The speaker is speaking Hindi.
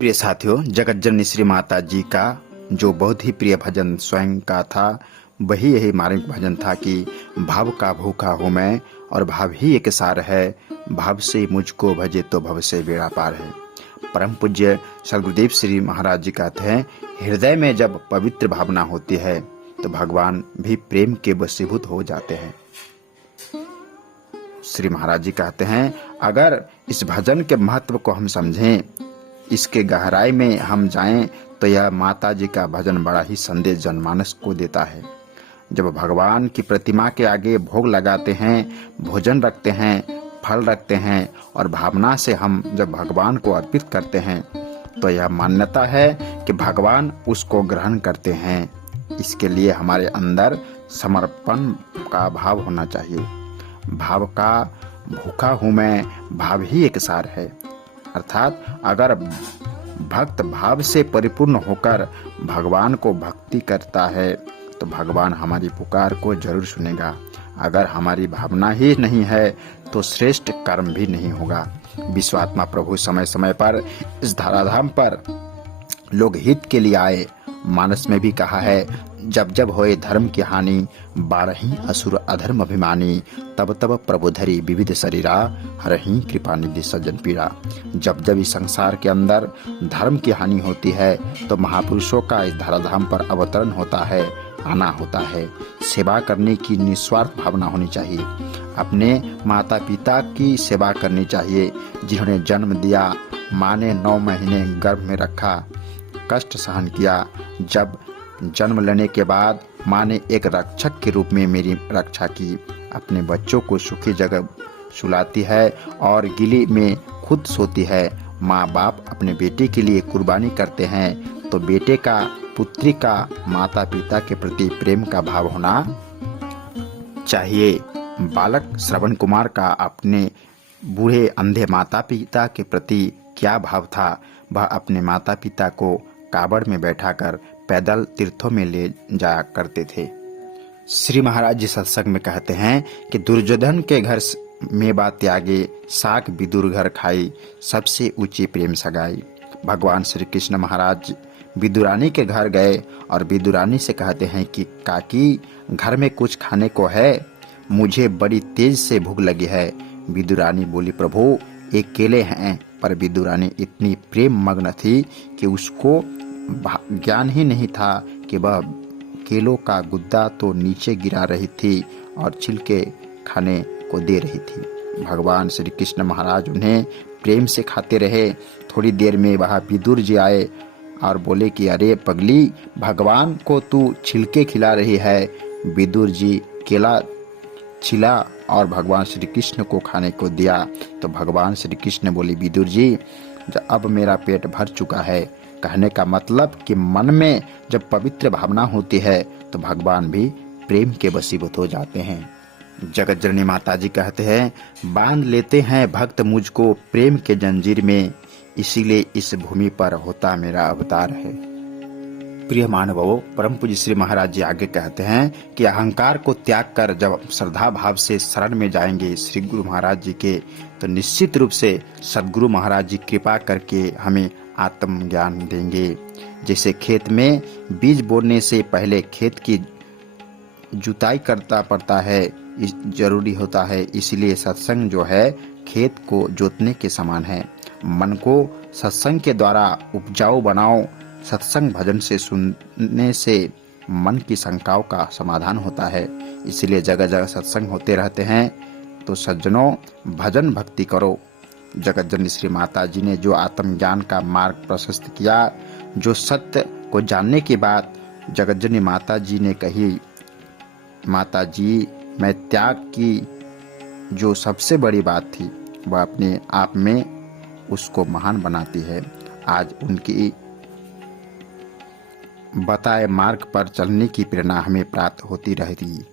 प्रिय साथियों, जगत जननी श्री माता जी का जो बहुत ही प्रिय भजन स्वयं का था, वही यही मार्मिक भजन था कि भाव का भूखा हूँ मैं और भाव ही एक सार है, भाव से मुझको भजे तो भव से बेड़ा पार है। परम पूज्य सद्गुरुदेव श्री महाराज जी कहते हैं, हृदय में जब पवित्र भावना होती है तो भगवान भी प्रेम के वशीभूत हो जाते हैं। श्री महाराज जी कहते हैं, अगर इस भजन के महत्व को हम समझें, इसके गहराई में हम जाएं, तो यह माता जी का भजन बड़ा ही संदेश जनमानस को देता है। जब भगवान की प्रतिमा के आगे भोग लगाते हैं, भोजन रखते हैं, फल रखते हैं और भावना से हम जब भगवान को अर्पित करते हैं, तो यह मान्यता है कि भगवान उसको ग्रहण करते हैं। इसके लिए हमारे अंदर समर्पण का भाव होना चाहिए। भाव का भूखा हूँ मैं, भाव ही एक सार है। अर्थात अगर भक्त भाव से परिपूर्ण होकर भगवान को भक्ति करता है तो भगवान हमारी पुकार को जरूर सुनेगा। अगर हमारी भावना ही नहीं है तो श्रेष्ठ कर्म भी नहीं होगा। विश्वात्मा प्रभु समय समय पर इस धराधाम पर लोग हित के लिए आए। मानस में भी कहा है, जब जब होए धर्म की हानि, बारही असुर अधर्म अभिमानी, तब तब प्रभु धरी विविध शरीरा, हरहि कृपा निधि सज्जन पीड़ा। जब जब इस संसार के अंदर धर्म की हानि होती है तो महापुरुषों का इस धराधाम पर अवतरण होता है, आना होता है। सेवा करने की निस्वार्थ भावना होनी चाहिए। अपने माता पिता की सेवा करनी चाहिए, जिन्होंने जन्म दिया, माँ ने 9 महीने गर्भ में रखा, कष्ट सहन किया। जब जन्म लेने के बाद माँ ने एक रक्षक के रूप में मेरी रक्षा की। अपने बच्चों को सुखी जगह सुलाती है और गिली में खुद सोती है। माँ बाप अपने बेटे के लिए कुर्बानी करते हैं, तो बेटे का, पुत्री का माता पिता के प्रति प्रेम का भाव होना चाहिए। बालक श्रवण कुमार का अपने बूढ़े अंधे माता पिता के प्रति क्या भाव था। वह अपने माता पिता को कावड़ में बैठाकर पैदल तीर्थों में ले जाया करते थे। श्री महाराज जी सत्संग में कहते हैं कि दुर्योधन के घर मेवा त्यागे, साग विदुर घर खाई, सबसे ऊंची प्रेम सगाई। भगवान श्री कृष्ण महाराज विदुरानी के घर गए और विदुरानी से कहते हैं कि काकी, घर में कुछ खाने को है, मुझे बड़ी तेज से भूख लगी है। विदुरानी बोली, प्रभु एक केले हैं। पर विदुरानी इतनी प्रेम मग्न थी कि उसको ज्ञान ही नहीं था कि वह केलों का गुद्दा तो नीचे गिरा रही थी और छिलके खाने को दे रही थी। भगवान श्री कृष्ण महाराज उन्हें प्रेम से खाते रहे। थोड़ी देर में वह विदुर जी आए और बोले कि अरे पगली, भगवान को तू छिलके खिला रही है। विदुर जी केला छिला और भगवान श्री कृष्ण को खाने को दिया। तो भगवान श्री कृष्ण बोले, विदुर जी, अब मेरा पेट भर चुका है। कहने का मतलब कि मन में जब पवित्र भावना होती है तो भगवान भी प्रेम के वशीभूत हो जाते हैं। जगत जननी माता जी कहते हैं, बांध लेते हैं भक्त मुझको प्रेम के जंजीर में, इसीलिए इस भूमि पर होता मेरा अवतार है। प्रिय मानवों, परम पूज्य श्री महाराज जी आगे कहते हैं कि अहंकार को त्याग कर जब श्रद्धा भाव से शरण में जाएंगे श्री गुरु महाराज जी के, तो निश्चित रूप से सद्गुरु महाराज जी कृपा करके हमें आत्मज्ञान देंगे। जैसे खेत में बीज बोने से पहले खेत की जुताई करता पड़ता है, जरूरी होता है, इसलिए सत्संग जो है खेत को जोतने के समान है। मन को सत्संग के द्वारा उपजाऊ बनाओ। सत्संग भजन से सुनने से मन की शंकाओं का समाधान होता है। इसलिए जगह जगह सत्संग होते रहते हैं। तो सज्जनों, भजन भक्ति करो। जगत जननी श्री माता जी ने जो आत्मज्ञान का मार्ग प्रशस्त किया, जो सत्य को जानने के बाद जगत जननी माता जी ने कही, माता जी, मैं त्याग की जो सबसे बड़ी बात थी वह अपने आप में उसको महान बनाती है। आज उनकी बताए मार्ग पर चलने की प्रेरणा हमें प्राप्त होती रहेगी।